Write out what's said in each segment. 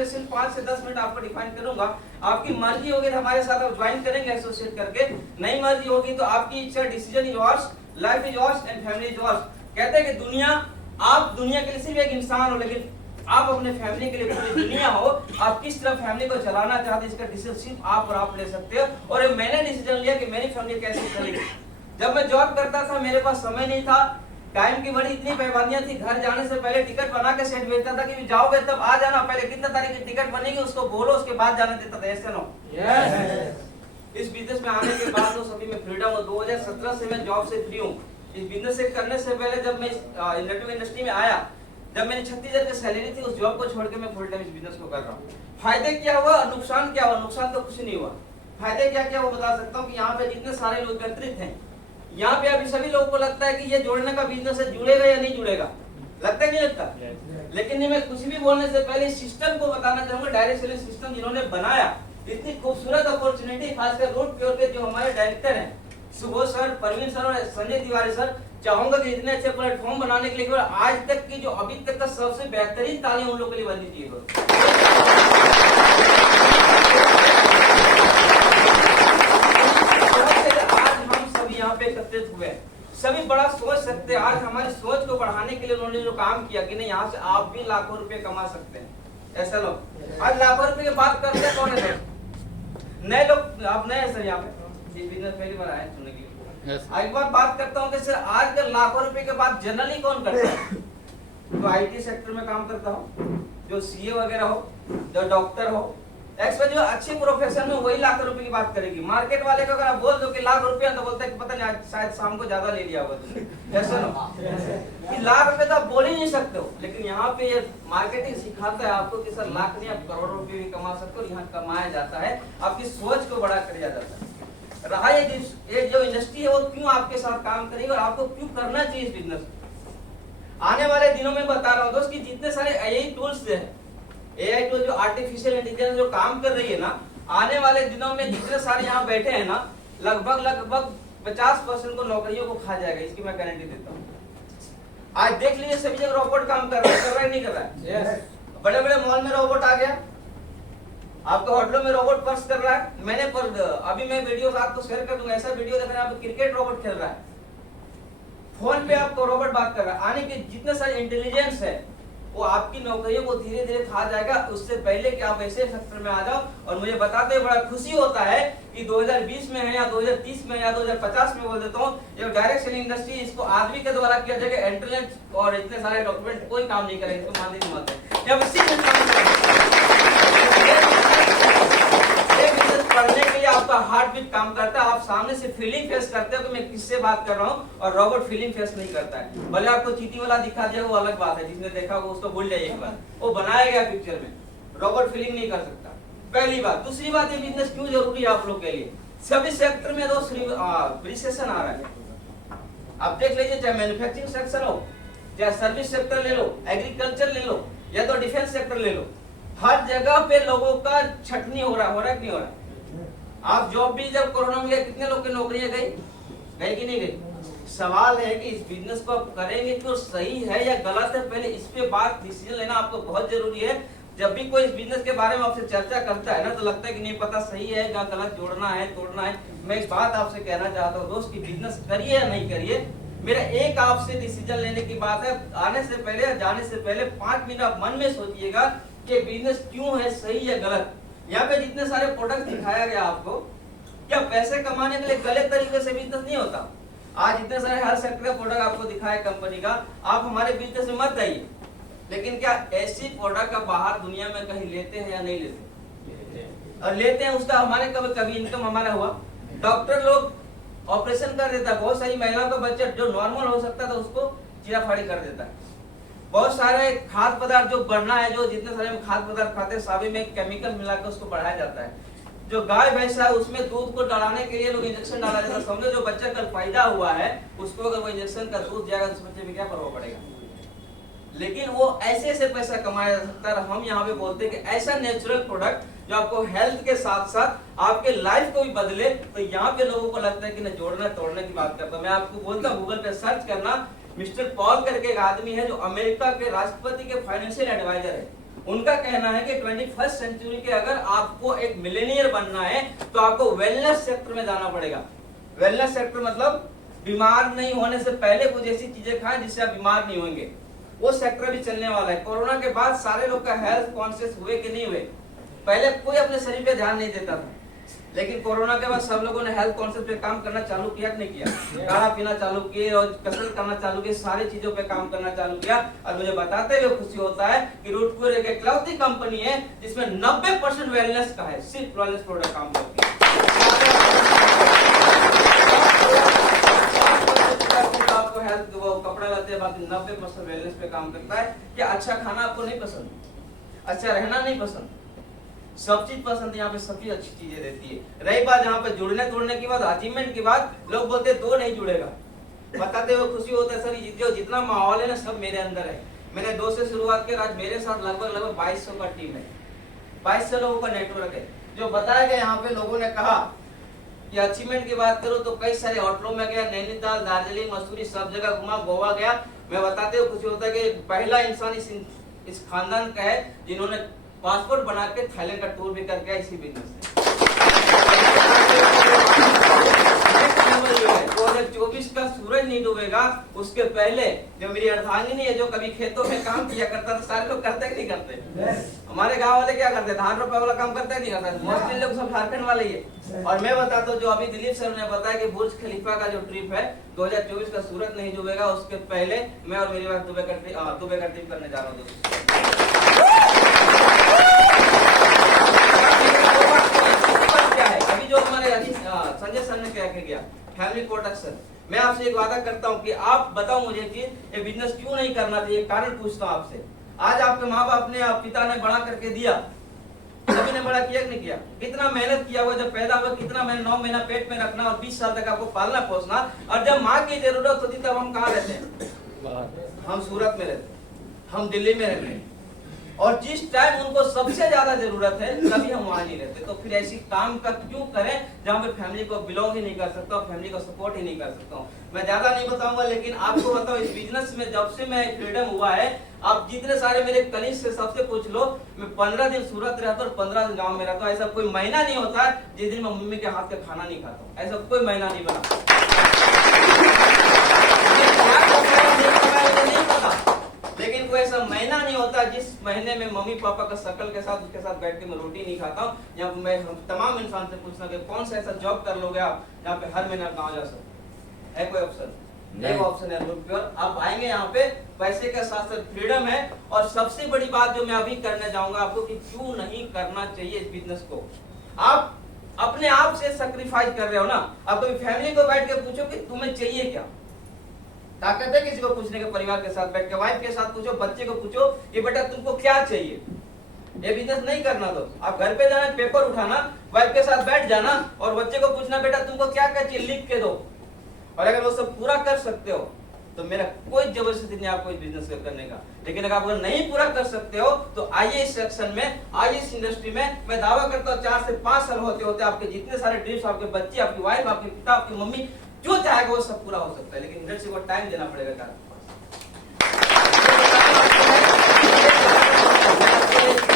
में सिर्फ 5 से 10 मिनट आपको डिफाइन करूंगा। आपकी मर्जी होगी तो हमारे साथ आप ज्वाइन करेंगे एसोसिएट करके, नहीं मर्जी होगी तो आपकी इच्छा। Decision is yours, life is yours and family is yours. कहते हैं कि दुनिया, आप दुनिया के लिए सिर्फ एक इंसान हो, लेकिन आप अपने फैमिली के लिए पूरी दुनिया हो। आप किस तरह फैमिली को चलाना चाहते हैं, इसका डिसीजन सिर्फ आप और आप ले सकते हो। और मैंने डिसीजन लिया कि मेरी फैमिली कैसे चलेगी। जब मैं जॉब करता था मेरे पास समय नहीं था, टाइम की बड़ी इतनी पाबंदियां थी। घर जाने से पहले टिकट बना के सेट भेजता था कि जाओगे तब आ जाना, पहले कितने तारीख की टिकट बनेगी उसको बोलो, उसके बाद जाने देता था। ऐसे नो इस बिजनेस में आने के बाद तो सभी में फ्रीडम हो। 2017 से मैं जॉब से फ्री हूँ। इस बिजनेस से करने से पहले जब मैं नेटवर्क इंडस्ट्री में आया, जब मैंने 36,000 की सैलरी थी, उस जॉब को छोड़ के मैं फुल टाइम इस बिजनेस को कर रहा हूँ। फायदे क्या हुआ, नुकसान क्या हुआ? नुकसान तो कुछ नहीं हुआ। फायदे क्या क्या वो बता सकता हूँ कि यहाँ पे जितने सारे लोग एकत्रित हैं, यहाँ पे अभी सभी लोगों को लगता है कि ये जोड़ने का बिजनेस है, जुड़ेगा या नहीं जुड़ेगा, लगता है नहीं लगता? लेकिन मैं कुछ भी बोलने से पहले इस सिस्टम को बताना चाहूंगा। डायरेक्ट सेलिंग सिस्टम जिन्होंने बनाया, इतनी खूबसूरत अपॉर्चुनिटी, खासकर रोड प्योर के जो हमारे डायरेक्टर हैं सुबोध सर, परवीन सर और संजय तिवारी सर, चाहूंगा कि इतने अच्छे प्लेटफॉर्म बनाने के लिए आज तक की जो अभी तक का सबसे बेहतरीन ताली उन लोगों के लिए बन दीजिए। यहाँ पे एकत्रित हुए, सभी बड़ा सोच सकते हैं। आज हमारी सोच को बढ़ाने के लिए उन्होंने जो काम किया कि नहीं, यहाँ से आप भी लाखों रुपए कमा सकते हैं। ऐसे लोग आज लाखों रुपए की बात करते हैं। कौन है नए लोग? आप नए हैं सर यहाँ पे, बिजनेस पहली बार आए सुनने के लिए। एक बात करता हूँ कि सर आज कल लाखों रुपए के बाद जनरली कौन करता है? जो आईटी सेक्टर में काम करता हो, जो सीए वगैरह हो, जो डॉक्टर हो, एक्सपर्ट, जो अच्छी प्रोफेशन में, वही लाख रुपए की बात करेगी। मार्केट वाले को अगर आप बोल दो कि लाख रुपया, तो बोलता है कि पता नहीं आज शायद शाम को ज्यादा ले लिया होगा तुमने। ऐसा ना कि लाख रुपए तो आप बोल ही नहीं सकते हो, लेकिन यहाँ पे ये मार्केटिंग सिखाता है आपको कि सर लाख नहीं, आप करोड़ों रुपए भी कमा सकते हो। यहाँ कमाया जाता है, आपकी सोच को बड़ा किया जाता है। रहा ये जो इंडस्ट्री है वो क्यों आपके साथ काम करेगी और आपको क्यों करना चाहिए इस बिजनेस। आने वाले दिनों में बता रहा हूँ दोस्त कि जितने सारे एआई टूल्स हैं, एआई टूल जो आर्टिफिशियल इंटेलिजेंस जो काम कर रही है ना, आने वाले दिनों में जितने सारे यहाँ बैठे हैं ना, लगभग 50% को नौकरियों को खा जाएगा, इसकी मैं गारंटी देता हूँ। आज देख लीजिए सभी जगह रोबोट काम कर रहा है नहीं कर रहा है? बड़े बड़े मॉल में रोबोट आ गया, आपको होटलों में रोबोट पर्स कर रहा है। मैंने अभी मैं वीडियो आपको शेयर कर दूंगा, ऐसा वीडियो देख रहे हैं आप, क्रिकेट रोबोट खेल रहा है, फोन पे आपको रोबोट बात कर रहा है। आने के जितने सारे इंटेलिजेंस है वो आपकी नौकरियों को धीरे धीरे खा जाएगा। उससे पहले कि आप ऐसे सेक्टर में आ जाओ। और मुझे बताते हुए बड़ा खुशी होता है कि 2020 में है या 2030 में या 2050 में, बोल देता हूँ, ये डायरेक्ट सेलिंग इंडस्ट्री इसको आदमी के द्वारा किया जाएगा। इंटरनेट और इतने सारे डॉक्यूमेंट कोई काम नहीं करेंगे, इसको मानते नहीं मानते। पढ़ने के लिए आपका हार्ट बीट काम करता है, आप सामने से फीलिंग फेस करते हो कि मैं किससे बात कर रहा हूँ, और रोबोट फीलिंग फेस नहीं करता है। भले आपको चीटी वाला दिखा दिया वो अलग बात है, जिसने देखा वो उसको भूल जाइए एक बार, वो बनाया गया पिक्चर में, रोबोट फीलिंग नहीं कर सकता। पहली बात। दूसरी बात, ये बिजनेस क्यों जरूरी है आप लोग के लिए? सभी सेक्टर में रिसेशन आ रहा है। आप देख लीजिए, चाहे मैन्युफैक्चरिंग सेक्टर हो, चाहे सर्विस सेक्टर ले लो, एग्रीकल्चर ले लो, या तो डिफेंस सेक्टर ले लो, हर जगह पे लोगों का छटनी हो रहा है कि नहीं हो रहा? आप जॉब भी जब कोरोना में गए, कितने लोग की नौकरियां गई कि नहीं गई? सवाल है कि इस बिजनेस को आप करेंगे तो सही है या गलत है, पहले इस पे बात डिसीजन लेना आपको बहुत जरूरी है। जब भी कोई इस बिजनेस के बारे में आपसे चर्चा करता है ना, तो लगता है कि नहीं पता सही है या गलत, जोड़ना है तोड़ना है। मैं एक बात आपसे कहना चाहता हूँ दोस्त कि बिजनेस करिए या नहीं करिए, मेरा एक आपसे डिसीजन लेने की बात है। आने से पहले, जाने से पहले 5 मिनट आप मन में सोचिएगा कि बिजनेस क्यों है, सही या गलत। यहाँ पे जितने सारे प्रोडक्ट दिखाया गया आपको, क्या पैसे कमाने के लिए गलत तरीके से बिजनेस नहीं होता? आज इतने सारे हर सेक्टर का प्रोडक्ट आपको दिखाया कंपनी का, आप हमारे बिजनेस में मत आइए, लेकिन क्या ऐसी प्रोडक्ट आप बाहर दुनिया में कहीं लेते हैं या नहीं लेते? और लेते हैं, उसका हमारे कभी इनकम हमारा हुआ? डॉक्टर लोग ऑपरेशन कर देता है, बहुत सारी महिलाओं का बच्चा जो नॉर्मल हो सकता था उसको चीराफाड़ी कर देता है। बहुत सारे खाद्य पदार्थ जो बढ़ना है, जो जितने सारे खाद्य पदार्थ खाते हैं साबे में केमिकल मिलाकर उसको बढ़ाया जाता है। जो गाय भैंस है उसमें दूध को डराने के लिए लोग इंजेक्शन डाला जाता है। समझो जो बच्चा कल पैदा हुआ है उसको अगर वो इंजेक्शन का दूध जाएगा तो उस बच्चे में क्या प्रभाव पड़ेगा? लेकिन वो ऐसे पैसा कमाया जा सकता है। हम यहाँ पे बोलते हैं कि ऐसा नेचुरल प्रोडक्ट जो आपको हेल्थ के साथ साथ आपके लाइफ को भी बदले, तो यहाँ पे लोगों को लगता है कि न जोड़ना तोड़ने की बात करता हूँ। मैं आपको बोलता हूँ गूगल पे सर्च करना, मिस्टर पॉल करके एक आदमी है जो अमेरिका के राष्ट्रपति के फाइनेंशियल एडवाइजर है। उनका कहना है कि 21st सेंचुरी के अगर आपको एक मिलेनियर बनना है तो आपको वेलनेस सेक्टर में जाना पड़ेगा। वेलनेस सेक्टर मतलब बीमार नहीं होने से पहले कुछ ऐसी चीजें खाएं जिससे आप बीमार नहीं होंगे। वो सेक्टर भी चलने वाला है। कोरोना के बाद सारे लोग का हेल्थ कॉन्शियस हुए कि नहीं हुए? पहले कोई अपने शरीर पे ध्यान नहीं देता था, लेकिन कोरोना के बाद सब लोगों ने हेल्थ कॉन्सेप्ट पे काम करना चालू किया कि नहीं किया? खाना पीना चालू किए और कसरत करना चालू किए, सारी चीजों पे काम करना चालू किया। और मुझे बताते हुए खुशी होता है कि रूटपुर एक इकलौती कंपनी है जिसमें 90% वेलनेस का है, सिर्फ वेलनेस प्रोडक्ट काम करती है। आपको हेल्थ वो कपड़ा लाते हैं, बाकी 90% वेलनेस पे काम करता है। कि अच्छा खाना आपको नहीं पसंद, अच्छा रहना नहीं पसंद, सब चीज पसंद है। यहाँ पे सब चीज अच्छी चीजें रहती है। रही बात यहाँ पे जुड़ने तोड़ने की बात, अचीवमेंट की बात, लोग बोलते दो नहीं जुड़ेगा। बताते हुए खुशी होता है सर जो जितना माहौल है ना सब मेरे अंदर है। मैंने 2 से शुरुआत की, आज मेरे साथ लगभग 2200 का टीम है, 2200 लोगों का नेटवर्क है। जो बताया गया यहाँ पे लोगों ने कहा कि अचीवमेंट की बात करो तो कई सारे होटलों में गया, नैनीताल, दार्जिलिंग, मसूरी, सब जगह घुमा, गोवा गया। मैं बताते हुए खुशी होता है कि पहला इंसान इस खानदान का है जिन्होंने पासपोर्ट बना के थाईलैंड का टूर भी करके इसी बिजनेस से। 2024 का सूरज नहीं डूबेगा उसके पहले जो मेरी अर्धांगिनी है, जो कभी खेतों में काम किया करता था, सारे लोग करते नहीं करते? हमारे गांव वाले क्या करते? धान रोपा वाला काम करते नहीं करता? मोस्टली लोग सब झारखंड वाले ही है। और मैं बताता हूँ जो अभी दिलीप सर ने बताया कि बुर्ज खलीफा का जो ट्रिप है 2024 का सूरज नहीं डूबेगा उसके पहले मैं और मेरी वाइफ दुबई का ट्रिप करने जा रहा हूँ। क्या है अभी जो हमारे संजय सर ने क्या किया फैमिली प्रोटेक्शन, मैं आपसे एक वादा करता हूं कि आप बताओ मुझे कि ये बिजनेस क्यों नहीं करना चाहिए। कारण पूछता हूं आपसे, आज आपके माँ बाप ने पिता ने बड़ा करके दिया, सभी ने बड़ा किया कि नहीं किया? कितना मेहनत किया हुआ, जब पैदा हुआ कितना 9 महीना पेट में रखना और 20 साल तक आपको पालना पोसना, और जब माँ की जरूरत होती तब हम कहाँ रहते हैं? हम सूरत में रहते, हम दिल्ली में रहते हैं, और जिस टाइम उनको सबसे ज्यादा जरूरत है तभी हम वहां नहीं रहते। तो फिर ऐसी काम का क्यों करें जहां पे फैमिली को बिलोंग ही नहीं कर सकता, फैमिली को सपोर्ट ही नहीं कर सकता हूँ। मैं ज्यादा नहीं बताऊंगा, लेकिन आपको बताओ इस बिजनेस में जब से मैं फ्रीडम हुआ है, आप जितने सारे मेरे कलीग से सबसे पूछ लो, मैं 15 दिन सूरत रहता हूँ और 15 दिन गाँव में रहता हूँ। ऐसा कोई महीना नहीं होता जिस दिन मैं मम्मी के हाथ का खाना नहीं खाता हूँ, ऐसा कोई महीना नहीं बना। लेकिन कोई ऐसा महीना नहीं होता जिस महीने में मम्मी पापा का शकल के साथ उसके साथ बैठ के मैं रोटी नहीं खाता हूँ। यहाँ मैं तमाम इंसान से पूछना कि कौन सा ऐसा जॉब कर लोगे आप यहाँ पे हर महीने गाँव जा सकते है? कोई ऑप्शन नहीं, ऑप्शन है प्योर। आप आएंगे यहाँ पे पैसे के साथ साथ फ्रीडम है। और सबसे बड़ी बात जो मैं अभी करने जाऊंगा आपको कि क्यों नहीं करना चाहिए इस बिजनेस को। आप अपने आप से सैक्रिफाइस कर रहे हो ना। आप कभी फैमिली को बैठ के पूछो कि तुम्हें चाहिए क्या? ताकत है किसी को पूछने के? परिवार के साथ बैठ के, वाइफ के साथ पूछो, बच्चे को पूछो कि बेटा तुमको क्या चाहिए। ये बिजनेस नहीं करना तो आप घर पे जाना, पेपर उठाना, वाइफ के साथ बैठ जाना और बच्चे को पूछना बेटा तुमको क्या क्या चाहिए लिख के दो। और अगर वो सब पूरा कर सकते हो तो मेरा कोई जबरदस्ती नहीं आपको इस बिजनेस करने का। लेकिन अगर आप नहीं पूरा कर सकते हो तो आइए इस सेक्शन में, आइए इस इंडस्ट्री में। मैं दावा करता हूँ 4 से 5 साल होते होते आपके जितने सारे ड्रीम्स, आपके बच्चे, आपकी वाइफ, आपके पिता, आपकी मम्मी जो चाहेगा वो सब पूरा हो सकता है। लेकिन इंडस्ट्री को टाइम देना पड़ेगा।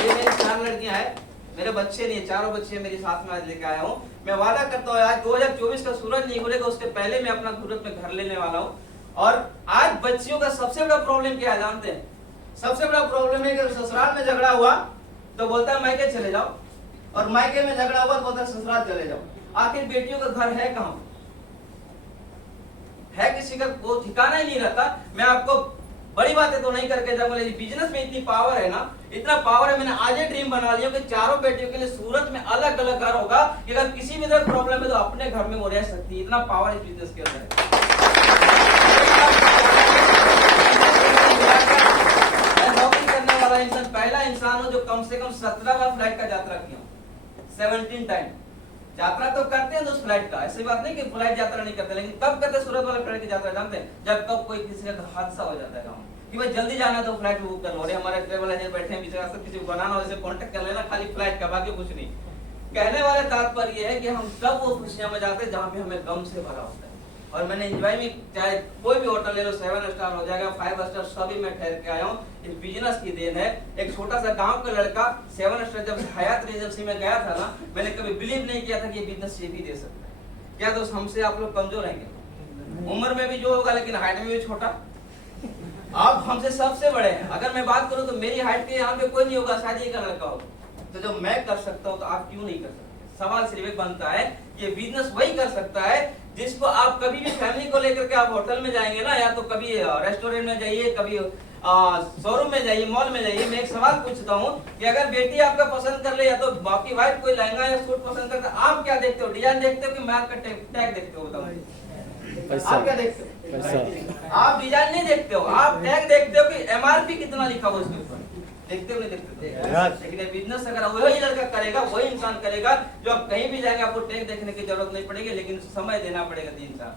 मेरी 4 लड़कियां हैं, मेरे बच्चे नहीं, चारों बच्चे मेरे साथ में आज लेके आया हूँ। मैं वादा करता हूँ आज 2024 का सूरज नहीं खुलेगा उसके पहले मैं अपना सूरत में घर लेने वाला हूँ। और आज बच्चियों का सबसे बड़ा प्रॉब्लम क्या है जानते हैं? सबसे बड़ा प्रॉब्लम है कि ससुराल में झगड़ा हुआ तो बोलता है मायके चले जाओ, और मायके में झगड़ा हुआ तो बोलता है ससुराल चले जाओ। आखिर बेटियों का घर है कहाँ? है किसी का वो ठिकाना ही नहीं रहता। मैं आपको बड़ी बातें तो नहीं करके जाऊंगा, लेकिन बिजनेस में इतनी पावर है ना, इतना पावर है। मैंने आज ये ड्रीम बना लिया कि चारों बेटियों के लिए सूरत में अलग अलग घर होगा कि अगर किसी भी तरह प्रॉब्लम है तो अपने घर में वो रह सकती है। इतना पावर इस बिजनेस के अंदर है। मैं नौकरी करने वाला इंसान, पहला इंसान हूं जो कम से कम 17 बार फ्लाइट का यात्रा किया हूं, 17 टाइम। यात्रा तो करते हैं उस फ्लाइट का, ऐसी बात नहीं कि फ्लाइट यात्रा नहीं करते, लेकिन कब करते सूरत वाले फ्लाइट की यात्रा जानते हैं? जब कब कोई किसी का हादसा हो जाता है कि भाई जल्दी जाना तो फ्लाइट बुक कर लो। अरे हमारे ट्रेवल एजेंट बैठे हैं बेचारा, सब किसी को बनाना हो कांटेक्ट कर लेना, खाली फ्लाइट का, बाकी कुछ नहीं। कहने वाले तात्पर्य है कि हम तब वो खुशियां में जाते हैं जहां पे हमें गम से भरा होता है। और मैंने एंजॉय में, चाहे कोई भी होटल ले लो, 7 स्टार हो जाएगा, 5 स्टार, सभी में ठहर के आया हूँ। इस बिजनेस की देन है। एक छोटा सा गांव का लड़का 7 स्टार जब हयात रेजेंसी में गया था ना, मैंने कभी बिलीव नहीं किया था कि ये बिजनेस ये भी दे सकता है। क्या दोस्त, हमसे आप लोग कमजोर हैं क्या? उम्र में भी जो होगा, लेकिन हाइट में भी छोटा। आप हमसे सबसे बड़े हैं। अगर मैं बात करूं तो मेरी हाइट के यहाँ पे कोई नहीं होगा, शायद ये का लड़का होगा। तो जब मैं कर सकता हूं तो आप क्यों नहीं कर सकते? सवाल सिर्फ एक बनता है, ये बिजनेस वही कर सकता है जिसको आप कभी भी फैमिली को लेकर के आप होटल में जाएंगे ना, या तो कभी रेस्टोरेंट में जाइए, कभी शोरूम में जाइए, मॉल में जाइए। मैं एक सवाल पूछता हूँ कि अगर बेटी आपका पसंद कर ले, या तो बाकी वाइफ कोई लहंगा या सूट पसंद करता है, आप क्या देखते हो? डिजाइन देखते हो कि मार्क का टैग देखते हो? बताओ, आप क्या देखते हो? आप डिजाइन नहीं देखते हो, आप टैग देखते हो कि MRP कितना लिखा हुआ उसके ऊपर। देखते हो नहीं देखते? लेकिन ये बिजनेस अगर वही लड़का करेगा, वही इंसान करेगा, जो आप कहीं भी जाएंगे आपको टैग देखने की जरूरत नहीं पड़ेगी, लेकिन समय देना पड़ेगा 3 साल।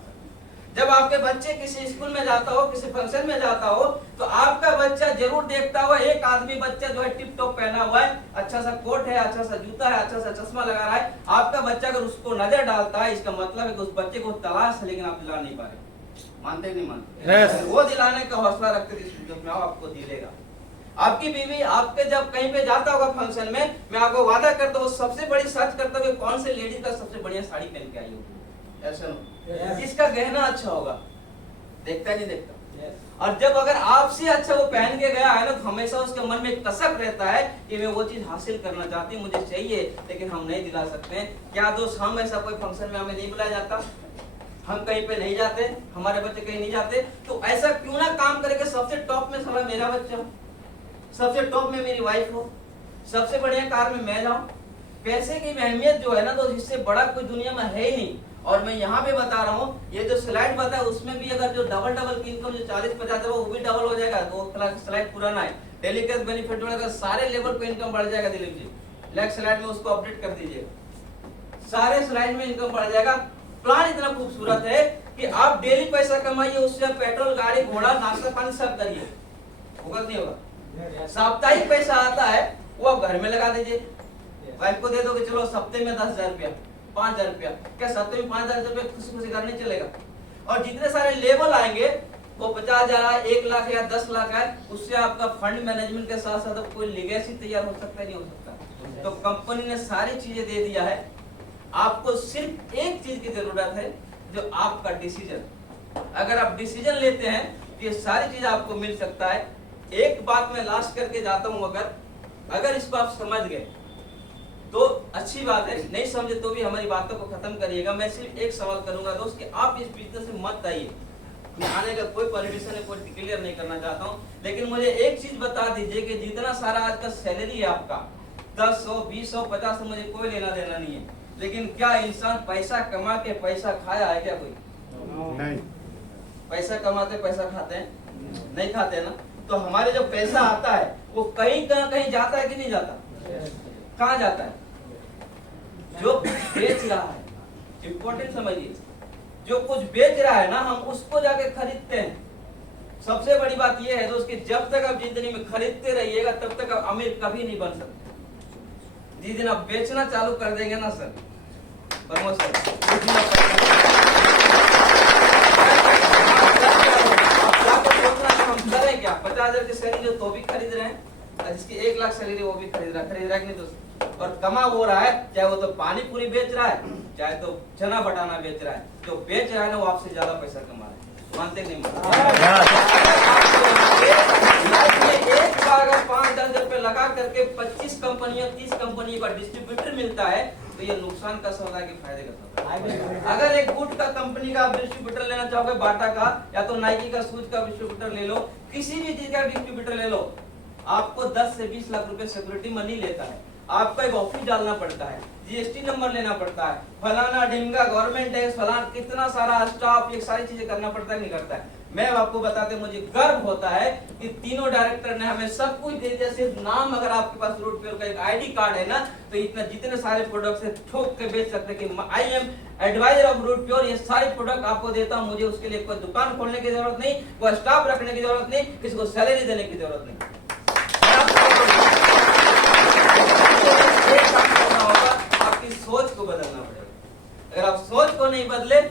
जब आपके बच्चे किसी स्कूल में जाता हो, किसी फंक्शन में जाता हो, तो आपका बच्चा जरूर देखता हो एक आदमी बच्चा जो है टिप टॉप पहना हुआ है, अच्छा सा कोट है, अच्छा सा जूता है, अच्छा सा चश्मा लगा रहा है। आपका बच्चा अगर उसको नजर डालता है, इसका मतलब है कि उस बच्चे को तलाश है, लेकिन आप दिला नहीं पा रहे। मानते नहीं मानते? वो दिलाने का हौसला रखते थे, आपको दिलेगा। आपकी बीवी आपके जब कहीं पे जाता होगा फंक्शन में, मैं आपको वादा करता हूँ, सबसे बड़ी सर्च करता हूँ कौन से लेडी का सबसे बढ़िया साड़ी पहन के आई होगी, ऐसा ना इसका गहना अच्छा होगा, देखता नहीं देखता। और जब अगर आपसे अच्छा वो पहन के गया है ना, तो हमेशा उसके मन में कसक रहता है कि मैं वो चीज हासिल करना चाहती हूँ, मुझे चाहिए, लेकिन हम नहीं दिला सकते। क्या दोस्त, हम ऐसा कोई फंक्शन में हमें नहीं बुलाया जाता, हम कहीं पे नहीं जाते, हमारे बच्चे कहीं नहीं जाते, तो ऐसा क्यों ना काम करके सबसे टॉप में साला मेरा बच्चा हो, सबसे टॉप में मेरी वाइफ हो, सबसे बढ़िया कार में मैं जाऊं। पैसे की अहमियत जो है ना, तो इससे बड़ा कोई दुनिया में है ही नहीं। और मैं यहाँ पे बता रहा हूँ, ये जो स्लाइड बताया उसमें भी अगर जो डबल की इनकम जो 40-50 है वो भी डबल हो जाएगा। तो स्लाइड पुराना है, डेली कैश बेनिफिट जोड़ेगा, सारे लेवल पे इनकम बढ़ जाएगा। दिलीप जी नेक्स्ट स्लाइड में उसको अपडेट कर दीजिए, सारे स्लाइड में इनकम बढ़ जाएगा। प्लान इतना खूबसूरत है कि आप डेली पैसा कमाइए, उससे पेट्रोल, गाड़ी, घोड़ा, नाश्ता पानी सब करिए, होगा नहीं होगा? साप्ताहिक पैसा आता है वो आप घर में लगा दीजिए, वाइफ को दे दो कि चलो हफ्ते में 10,000 रुपया, 5,000 रुपया, क्या हफ्ते में 5,000 रुपया खुशी खुशी घर नहीं चलेगा? और जितने सारे लेवल आएंगे वो 50,000, 1 लाख या 10 लाख है, उससे आपका फंड मैनेजमेंट के साथ साथ कोई लीगेसी तैयार हो सकता है, नहीं हो सकता? तो कंपनी ने सारी चीजें दे दिया है, आपको सिर्फ एक चीज की जरूरत है, जो आपका डिसीजन। अगर आप डिसीजन लेते हैं तो ये सारी चीज आपको मिल सकता है। एक बात मैं लास्ट करके जाता हूं, अगर इसको आप समझ गए तो अच्छी बात है, नहीं समझे तो भी हमारी बातों को खत्म करिएगा। मैं सिर्फ एक सवाल करूंगा दोस्त कि आप इस बिजनेस में मत आइए, मैं आने का कोई परमिशन है, कोई क्लियर नहीं करना चाहता हूं, लेकिन मुझे एक चीज बता दीजिए कि जितना सारा आज का सैलरी है आपका 10,000, 20,000, 50,000, मुझे कोई लेना देना नहीं है, लेकिन क्या इंसान पैसा कमा के पैसा खाया है क्या? कोई नहीं। पैसा कमाते पैसा खाते हैं? नहीं खाते ना। तो हमारे जो पैसा आता है वो कहीं ना कहीं जाता है कि नहीं जाता? कहाँ जाता है? जो बेच रहा है, इंपॉर्टेंट समझिए, जो कुछ बेच रहा है ना, हम उसको जाके खरीदते हैं। सबसे बड़ी बात यह है दोस्त कि जब तक आप जिंदगी में खरीदते रहिएगा तब तक आप अमीर कभी नहीं बन सकते। जिस दिन आप बेचना चालू कर देंगे ना सर, प्रमोशन, हम करें क्या? 50,000 की सैलरी तो भी खरीद रहे हैं, जिसकी 1 लाख सैलरी वो भी खरीद रहा है कि नहीं दोस्त? और कमा हो रहा है, चाहे वो तो पानी पूरी बेच रहा है, चाहे तो चना बटाना बेच रहा है। जो बेच रहा है ना वो आपसे ज्यादा पैसा कमा रहा है, मानते नहीं मानते? एक बार अगर 5-10 रुपए लगा करके 25 कंपनियों 30 कंपनियों का डिस्ट्रीब्यूटर मिलता है तो ये नुकसान का सौदा के फायदे का सौदा। अगर एक बूट का कंपनी का आप डिस्ट्रीब्यूटर लेना चाहोगे, बाटा का या तो नाइकी का शूज का डिस्ट्रीब्यूटर ले लो, किसी भी चीज का डिस्ट्रीब्यूटर ले लो, आपको 10 से 20 लाख रुपए सिक्योरिटी मनी लेता है। आपका एक ऑफिस डालना पड़ता है, जीएसटी नंबर लेना पड़ता है, फलाना ढिमका गवर्नमेंट टैक्स, फलाना कितना सारा स्टाफ, ये सारी चीजें करना पड़ता है, नहीं करता है? मैं आपको बताते मुझे गर्व होता है कि तीनों डायरेक्टर ने हमें सब कुछ दे दिया। सिर्फ नाम, अगर आपके पास रूट प्योर का एक आईडी कार्ड है ना, तो इतना जितने सारे प्रोडक्ट है ठोक के बेच सकते हैं कि I am adviser of root pure. ये सारे प्रोडक्ट आपको देता हूं, मुझे उसके लिए कोई दुकान खोलने की जरूरत नहीं, कोई स्टाफ रखने की जरूरत नहीं, किसी को सैलरी देने की जरूरत नहीं। आपकी सोच को बदलना पड़ेगा। अगर आप सोच को नहीं बदले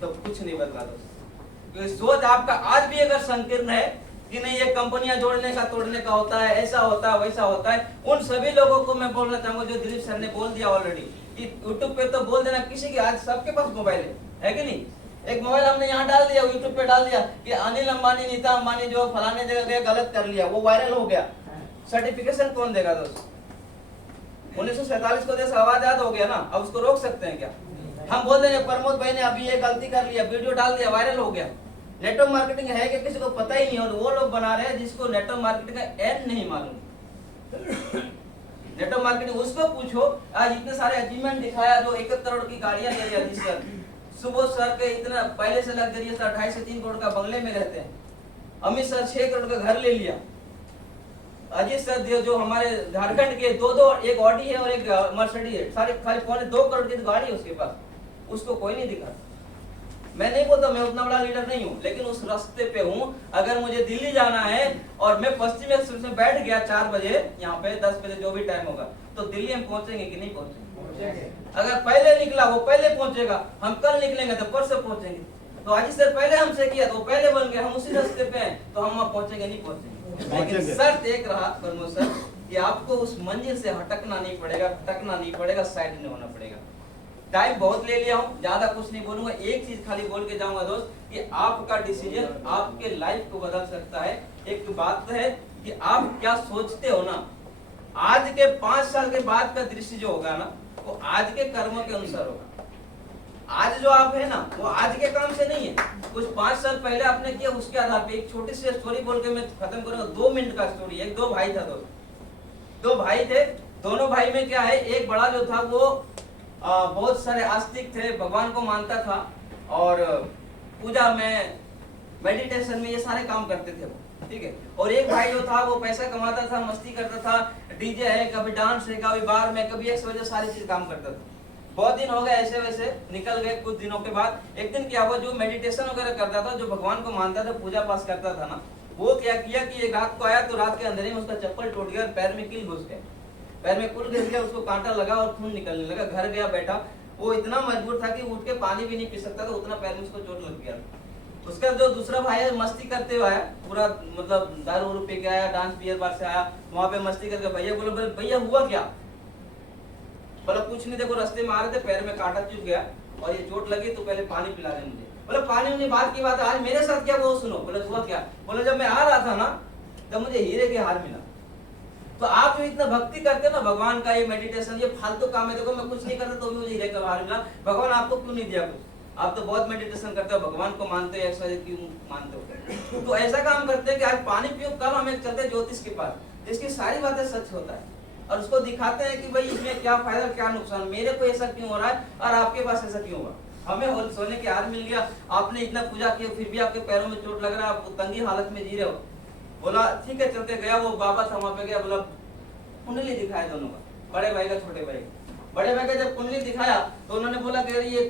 तो कुछ कुछ नहीं बदला दोस्त। क्योंकि सोच आपका आज भी अगर संकीर्ण है कि नहीं ये कंपनियां जोड़ने का तोड़ने का होता है, ऐसा होता है वैसा होता है, उन सभी लोगों को मैं बोलना चाहूंगा जो दिलीप सर ने बोल दिया ऑलरेडी कि यूट्यूब पे तो बोल देना, किसी के आज सबके पास मोबाइल है कि नहीं? एक मोबाइल हमने यहाँ डाल दिया, यूट्यूब पे डाल दिया कि अनिल अंबानी नीता अंबानी जो फलाने जगह गए गलत कर लिया, वो वायरल हो गया। सर्टिफिकेशन कौन देगा दोस्त? 1947 को देश आजाद हो गया ना, अब उसको रोक सकते हैं क्या? हम बोल देंगे प्रमोद भाई ने अभी ये गलती कर लिया, वीडियो डाल दिया, वायरल हो गया। नेटवर्क मार्केटिंग है कि किसी को पता ही नहीं, और वो लोग बना रहे हैं जिसको नेटवर्क मार्केटिंग का एन नहीं मालूम। नेटवर्क मार्केटिंग उसको पूछो, आज इतने सारे अचीवमेंट दिखाया, जो 1 करोड़ की गाड़ियां ले लिया सर, सुबह सर के इतना पहले से लग्जरियस 2.5 से 3 करोड़ का बंगले में रहते हैं। अमित सर 6 करोड़ का घर ले लिया। अजीत सर जो हमारे झारखंड के दो एक ऑडी है और एक मर्सिडीज है, सारे खाली 2.25 करोड़ की गाड़ी है उसके पास, उसको कोई नहीं दिखा। मैं नहीं बोलता मैं उतना बड़ा लीडर नहीं हूँ, लेकिन उस रास्ते पे हूँ। अगर मुझे दिल्ली जाना है और मैं पश्चिम एक्सप्रेस में बैठ गया 4 बजे, यहाँ पे 10 बजे जो भी टाइम होगा, तो दिल्ली हम पहुंचेंगे कि नहीं पहुंचेंगे? अगर पहले निकला वो पहले पहुंचेगा, हम कल निकलेंगे तो परसों पहुंचेंगे। तो आज सर पहले हमसे किया तो पहले बन गए, हम उसी रास्ते पे हैं, तो हम वहाँ पहुंचेंगे नहीं पहुंचेंगे? लेकिन शर्त एक रहा प्रमोद सर कि आपको उस मंजिल से हटकना नहीं पड़ेगा, भटकना नहीं पड़ेगा, साइड नहीं होना पड़ेगा। टाइम बहुत ले लिया हूँ, ज्यादा कुछ नहीं बोलूंगा, एक चीज खाली बोल के जाऊंगा दोस्त कि आपका डिसीजन आपके लाइफ को बदल सकता है। एक बात है कि आप क्या सोचते हो ना, आज के 5 साल के बाद का दृश्य जो होगा ना, वो आज के कर्मों के अनुसार होगा। आज जो आप है ना, वो आज के काम से नहीं है, कुछ 5 साल पहले आपने किया उसके आधार पे। एक छोटी सी स्टोरी बोल के मैं खत्म करूंगा, 2 मिनट का स्टोरी है। 2 भाई था दोस्त, 2 भाई थे। दोनों भाई में क्या है, एक बड़ा जो था वो बहुत सारे आस्तिक थे, भगवान को मानता था और पूजा में, मेडिटेशन में ये सारे काम करते थे वो, ठीक है। और एक भाई जो था वो पैसा कमाता था, मस्ती करता था, डीजे है, कभी डांस है, कभी बार में, कभी एक्स वजह सारी चीज काम करता था। बहुत दिन हो गए ऐसे वैसे निकल गए। कुछ दिनों के बाद एक दिन क्या हुआ, जो मेडिटेशन वगैरह करता था, जो भगवान को मानता था, पूजा पाठ करता था ना, वो क्या किया कि एक रात को आया तो रात के अंधेरे में उसका चप्पल टूट गया, पैर में कील घुस गए, पैर में कुल घुस गया, उसको कांटा लगा और खून निकलने लगा। घर गया बैठा, वो इतना मजबूर था कि उठ के पानी भी नहीं पी सकता था, उतना पैर में उसको चोट लग गया। उसका जो दूसरा भाई है मस्ती करते हुए आया, पूरा मतलब दारू वारू पी के आया, डांस बियर बार से आया, वहां पे मस्ती करके भैया बोले भैया हुआ क्या? बोला कुछ नहीं, देखो रास्ते में आ रहे थे, पैर में कांटा चुभ गया और ये चोट लगी, तो पहले पानी पिला दे मुझे। बोले पानी उन्हें बात की बात है, आज मेरे साथ क्या वो सुनो। बोले हुआ क्या? बोले जब मैं आ रहा था ना, तब मुझे हीरे के हार मिला। तो आप जो इतना भक्ति करते हो ना भगवान का, ये मेडिटेशन, ये फालतू काम है। देखो मैं कुछ नहीं करता तो भी मुझे हीरे का हार मिला, भगवान आपको क्यों नहीं दिया कुछ? आप तो बहुत मेडिटेशन करते हो, भगवान को मानते हो, ऐसा क्यों मानते हो? तो ऐसा काम करते हैं कि आज पानी पियो, कल हम एक चलते ज्योतिष के पास, इसकी सारी बातें सच होता है और उसको दिखाते हैं कि भाई इसमें क्या फायदा क्या नुकसान, मेरे को ऐसा क्यों हो रहा है और आपके पास ऐसा क्यों हुआ। हमें सोने के हार मिल गया, आपने इतना पूजा किया, फिर भी आपके पैरों में चोट लग रहा है, आप तंगी हालत में जी रहे हो। बोला ठीक है चलते। गया वो बाबा था वहां पे, गया, बोला कुंडली दिखाया दोनों का, बड़े भाई का छोटे भाई का। बड़े भाई का जब कुंडली दिखाया तो उन्होंने बोला कि ये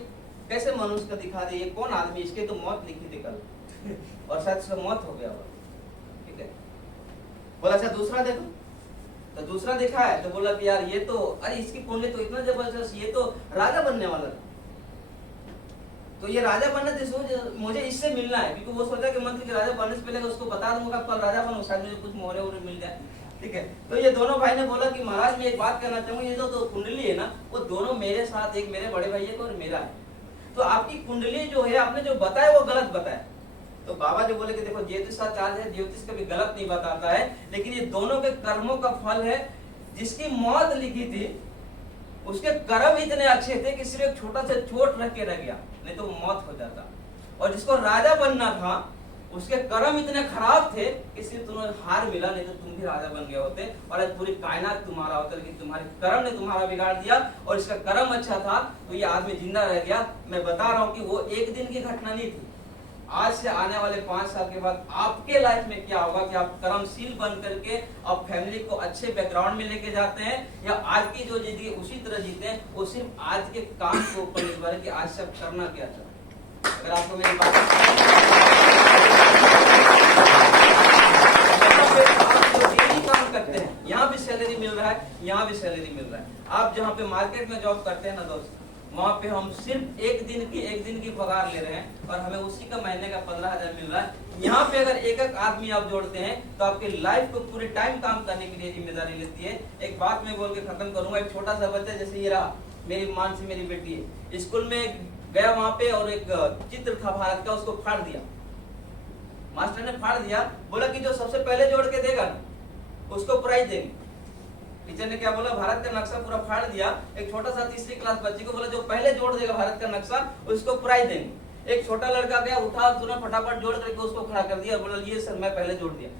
कैसे मनुष्य का दिखा दे, ये कौन आदमी, इसके तो मौत लिखी थी कल और शायद उसका मौत हो गया, ठीक है। बोला अच्छा दूसरा देखो, तो दूसरा देखा है तो बोला कि यार ये तो, अरे इसकी कुंडली तो इतना जबरदस्त, ये तो राजा बनने वाला था। तो ये राजा बनने से मुझे इससे मिलना है, क्योंकि वो सोचा कि मंत्री के राजा बनने से पहले उसको बता दूंगा कल राजा बनूं, शायद मुझे कुछ मोहरे वोहरे मिल जाए, ठीक है। तो ये दोनों भाई ने बोला कि महाराज मैं एक बात कहना चाहूंगा, ये जो तो कुंडली है ना, वो दोनों मेरे साथ, एक मेरे बड़े भाई और मेरा है, तो आपकी कुंडली जो है आपने जो बताया वो गलत बताया। तो बाबा जो बोले कि देखो ज्योतिष का चार्ज है, ज्योतिष कभी गलत नहीं बताता है, लेकिन ये दोनों के कर्मों का फल है। जिसकी मौत लिखी थी उसके कर्म इतने अच्छे थे कि सिर्फ एक छोटा सा चोट रख के रह गया, नहीं तो मौत हो जाता। और जिसको राजा बनना था उसके कर्म इतने खराब थे कि सिर्फ तुम्हें हार मिला, नहीं तो तुम भी राजा बन गए होते और आज पूरी कायनात तुम्हारा होता, लेकिन तुम्हारे कर्म ने तुम्हारा बिगाड़ दिया। और इसका कर्म अच्छा था तो ये आदमी जिंदा रह गया। मैं बता रहा हूँ कि वो एक दिन की घटना नहीं थी। आज से आने वाले 5 साल के बाद आपके लाइफ में क्या होगा कि आप कर्मशील बन करके आप फैमिली को अच्छे बैकग्राउंड में लेके जाते हैं, या आज की जो जिंदगी उसी तरह जीते हैं, वो सिर्फ आज के काम के ऊपर निर्भर है कि आज से आप करना क्या चाहते हैं। अगर आपको मेरी बात काम करते हैं, यहाँ भी सैलरी मिल रहा है, यहाँ भी सैलरी मिल रहा है। आप जहाँ पे मार्केट में जॉब करते हैं ना दोस्त, वहाँ पे हम सिर्फ एक दिन की पगार ले रहे हैं और हमें उसी का महीने का 15,000 मिल रहा है। यहाँ पे अगर एक एक आदमी आप जोड़ते हैं तो आपके लाइफ को पूरे टाइम काम करने के लिए जिम्मेदारी लेती है। एक बात मैं बोल के खत्म करूंगा। एक छोटा सा बच्चा जैसे ये रहा, मेरी मान से मेरी बेटी है, स्कूल में गया वहाँ पे और एक चित्र था भारत का, उसको फाड़ दिया, मास्टर ने फाड़ दिया, बोला कि जो सबसे पहले जोड़ के देगा ना उसको प्राइज देंगे। टीचर ने क्या बोला, भारत का नक्शा पूरा फाड़ दिया। एक छोटा सा तीसरी क्लास बच्चे को बोला जो पहले जोड़ देगा भारत का नक्शा उसको प्राइज देंगे। एक छोटा लड़का गया, उठा तुरंत फटाफट जोड़ करके उसको खड़ा कर दिया, बोला ये सर मैं पहले जोड़ दिया।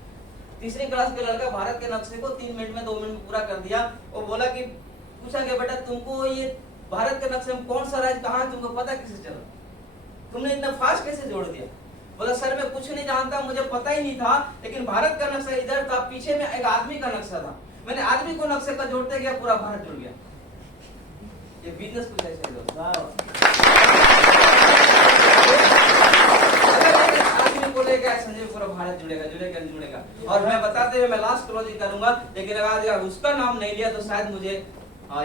तीसरी क्लास के लड़का भारत के नक्शे को 3 मिनट में 2 मिनट में पूरा कर दिया। वो बोला कि पूछा गया बेटा तुमको ये भारत के नक्शे में कौन सा राज्य कहाँ तुमको पता कैसे चला, तुमने इतना फास्ट कैसे जोड़ दिया? बोला सर मैं कुछ नहीं जानता, मुझे पता ही नहीं था, लेकिन भारत का नक्शा इधर था, पीछे में एक आदमी का नक्शा था, मैंने आदमी को नक्शे का जोड़ते गया पूरा भारत जुड़ गया। ये बिजनेस कुछ ऐसे आदमी बोलेगा संजय पूरा भारत जुड़ेगा। और मैं बताते हुए मैं लास्ट क्लोजिंग करूंगा, लेकिन अगर उसका नाम नहीं लिया तो शायद मुझे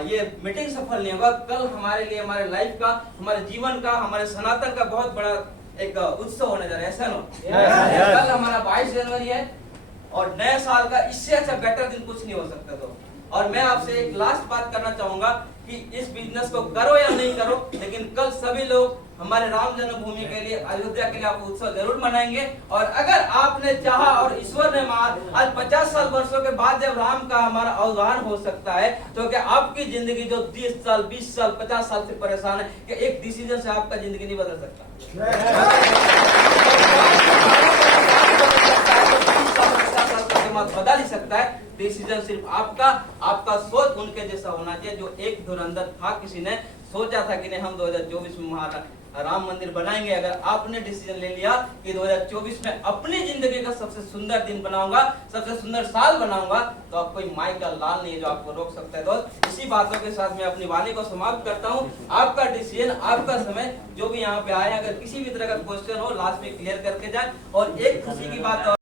ये मीटिंग सफल नहीं होगा। कल हमारे लिए, हमारे लाइफ का, हमारे जीवन का, हमारे सनातन का बहुत बड़ा एक उत्सव होने जा रहा है, ऐसा ना? कल हमारा 22 जनवरी है और नए साल का इससे अच्छा बेटर दिन कुछ नहीं हो सकता। तो और मैं आपसे एक लास्ट बात करना चाहूंगा कि इस बिजनेस को करो या नहीं करो, लेकिन कल सभी लोग हमारे राम जन्मभूमि के लिए, अयोध्या के लिए आप उत्सव जरूर मनाएंगे। और अगर आपने चाहा और ईश्वर ने आज 50 साल वर्षों के बाद जब राम का हमारा अवतार हो सकता है, तो क्या आपकी जिंदगी जो 30 साल 20 साल 50 साल से परेशान है, कि एक डिसीजन से आपका जिंदगी नहीं बदल सकता? बदल ही सकता है। डिसीजन सिर्फ आपका सोच उनके जैसा होना चाहिए जो एक धुरंधर था, किसी ने सोचा था कि नहीं हम 2024 में राम मंदिर बनाएंगे। अगर आपने डिसीजन ले लिया कि 2024 में अपनी जिंदगी का सबसे सुंदर दिन बनाऊंगा, सबसे सुंदर साल बनाऊंगा, तो आप कोई माई का लाल नहीं है जो आपको रोक सकता है। दोस्त, इसी बातों के साथ मैं अपनी वाणी को समाप्त करता हूं। आपका डिसीजन, आपका समय, जो भी यहाँ पे आए, अगर किसी भी तरह का क्वेश्चन हो लास्ट में क्लियर करके जाए। और एक खुशी की बात